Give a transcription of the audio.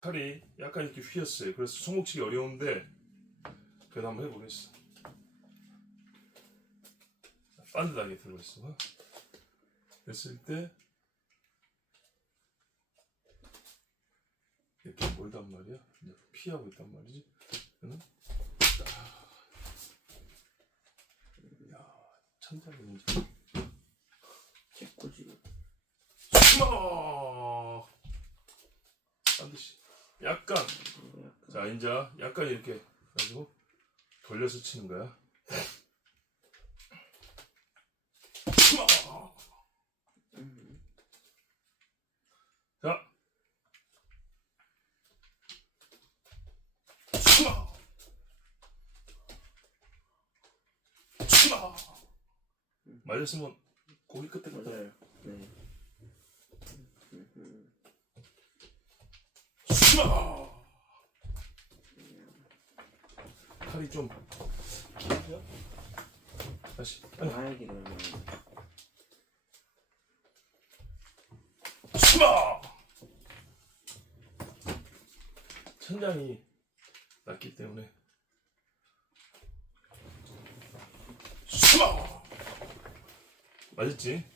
칼이 약간 이렇게 휘었어요. 그래서 손목치기 어려운데 그래도 한번 해보겠어. 반듯하게 들고 있어. 됐을 때 이렇게 몰단 말이야. 피하고 있단 말이지. 그는 야 천장이 문제. 개꼬지. 반드시 약간 자 이제 약간 이렇게 가지고 돌려서 치는 거야. 맞았으면 고기 끝에 맞아요. 네. 칼이 좀 길죠? 다시. 아니, 나에게 그러면 숨어. 천장이 낮기 때문에 숨어. 맞았지?